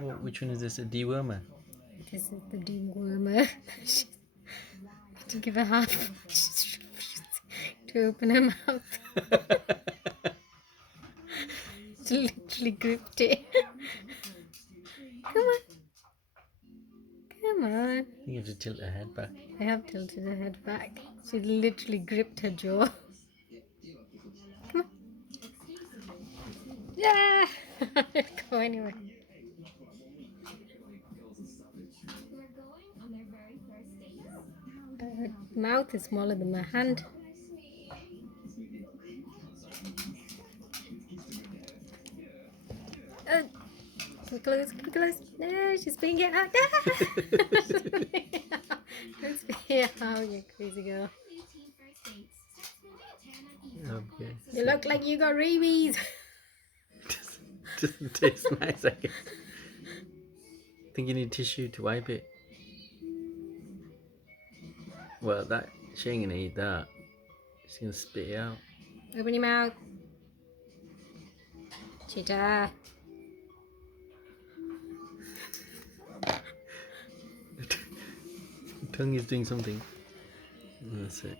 Oh, which one is this? A dewormer? This is the dewormer. To give her half to open her mouth. She literally gripped it. Come on. Come on. You have to tilt her head back. I have tilted her head back. She literally gripped her jaw. Come on. Yeah! Go anywhere. Her mouth is smaller than my hand. Come close, come close. No, she's being it out. Don't spit it out, you crazy girl. Okay. You look like you got rabies. Doesn't taste nice, I guess. I think you need tissue to wipe it. Well, she ain't gonna eat that. She's gonna spit it out. Open your mouth. Cheetah. Tongue is doing something. That's it.